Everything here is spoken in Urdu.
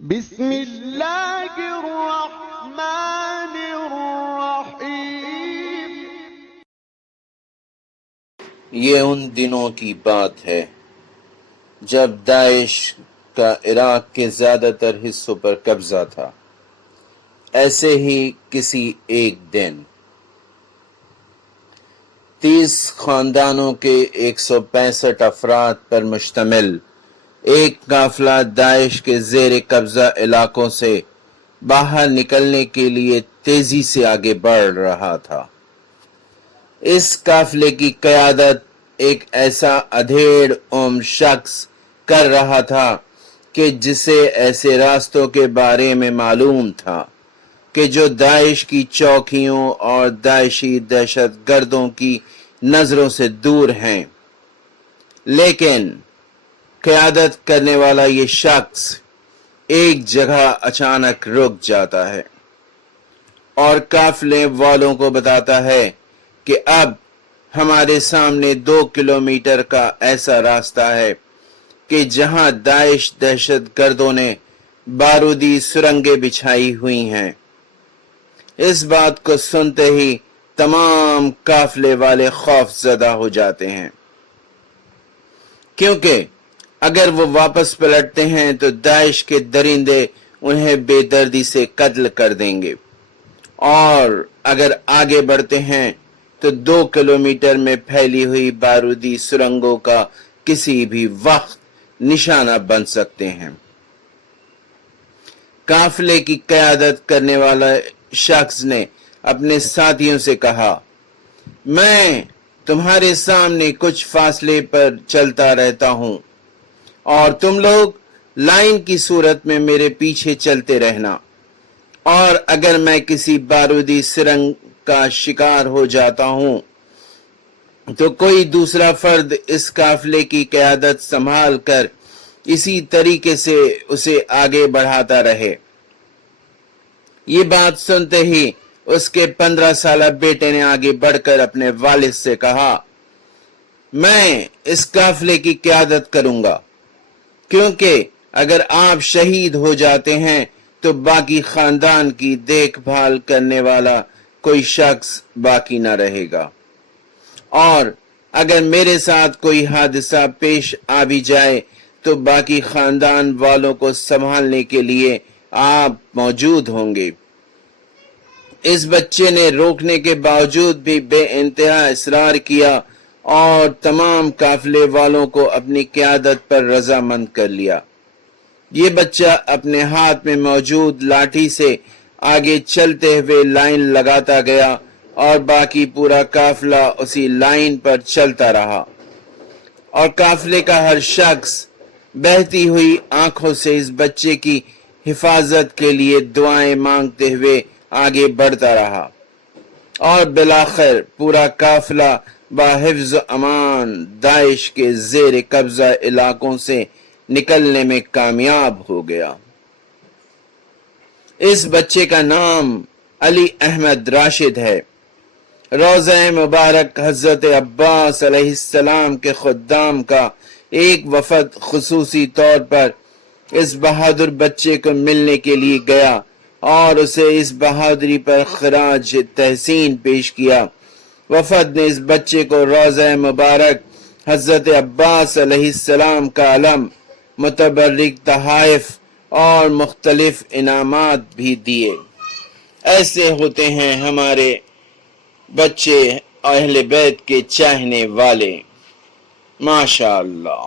بسم اللہ الرحمن الرحیم۔ یہ ان دنوں کی بات ہے جب داعش کا عراق کے زیادہ تر حصوں پر قبضہ تھا۔ ایسے ہی کسی ایک دن 30 خاندانوں کے 165 افراد پر مشتمل ایک قافلہ داعش کے زیر قبضہ علاقوں سے باہر نکلنے کے لیے تیزی سے آگے بڑھ رہا تھا۔ اس قافلے کی قیادت ایک ایسا ادھیڑ شخص کر رہا تھا کہ جسے ایسے راستوں کے بارے میں معلوم تھا کہ جو داعش کی چوکیوں اور داعشی دہشت گردوں کی نظروں سے دور ہیں، لیکن قیادت کرنے والا یہ شخص ایک جگہ اچانک رک جاتا ہے اور قافلے والوں کو بتاتا ہے کہ اب ہمارے سامنے 2 کلومیٹر کا ایسا راستہ ہے کہ جہاں داعش دہشت گردوں نے بارودی سرنگیں بچھائی ہوئی ہیں۔ اس بات کو سنتے ہی تمام قافلے والے خوف زدہ ہو جاتے ہیں، کیونکہ اگر وہ واپس پلٹتے ہیں تو داعش کے درندے انہیں بے دردی سے قتل کر دیں گے، اور اگر آگے بڑھتے ہیں تو 2 کلومیٹر میں پھیلی ہوئی بارودی سرنگوں کا کسی بھی وقت نشانہ بن سکتے ہیں۔ قافلے کی قیادت کرنے والا شخص نے اپنے ساتھیوں سے کہا، میں تمہارے سامنے کچھ فاصلے پر چلتا رہتا ہوں اور تم لوگ لائن کی صورت میں میرے پیچھے چلتے رہنا، اور اگر میں کسی بارودی سرنگ کا شکار ہو جاتا ہوں تو کوئی دوسرا فرد اس قافلے کی قیادت سنبھال کر اسی طریقے سے اسے آگے بڑھاتا رہے۔ یہ بات سنتے ہی اس کے 15 سالہ بیٹے نے آگے بڑھ کر اپنے والد سے کہا، میں اس قافلے کی قیادت کروں گا، کیونکہ اگر آپ شہید ہو جاتے ہیں تو باقی خاندان کی دیکھ بھال کرنے والا کوئی شخص باقی نہ رہے گا، اور اگر میرے ساتھ کوئی حادثہ پیش آ بھی جائے تو باقی خاندان والوں کو سنبھالنے کے لیے آپ موجود ہوں گے۔ اس بچے نے روکنے کے باوجود بھی بے انتہا اصرار کیا اور تمام قافلے والوں کو اپنی قیادت پر رضامند کر لیا۔ یہ بچہ اپنے ہاتھ میں موجود لاٹھی سے آگے چلتے ہوئے لائن لگاتا گیا اور باقی پورا قافلہ اسی لائن پر چلتا رہا، اور قافلے کا ہر شخص بہتی ہوئی آنکھوں سے اس بچے کی حفاظت کے لیے دعائیں مانگتے ہوئے آگے بڑھتا رہا، اور بالآخر پورا قافلہ بحفظ و امان داعش کے زیر قبضہ علاقوں سے نکلنے میں کامیاب ہو گیا۔ اس بچے کا نام علی احمد راشد ہے۔ روضہ مبارک حضرت عباس علیہ السلام کے خدام کا ایک وفد خصوصی طور پر اس بہادر بچے کو ملنے کے لیے گیا اور اسے اس بہادری پر خراج تحسین پیش کیا۔ وفد نے اس بچے کو روضہ مبارک حضرت عباس علیہ السلام کا علم، متبرک تحائف اور مختلف انعامات بھی دیے۔ ایسے ہوتے ہیں ہمارے بچے اہل بیت کے چاہنے والے، ماشاءاللہ۔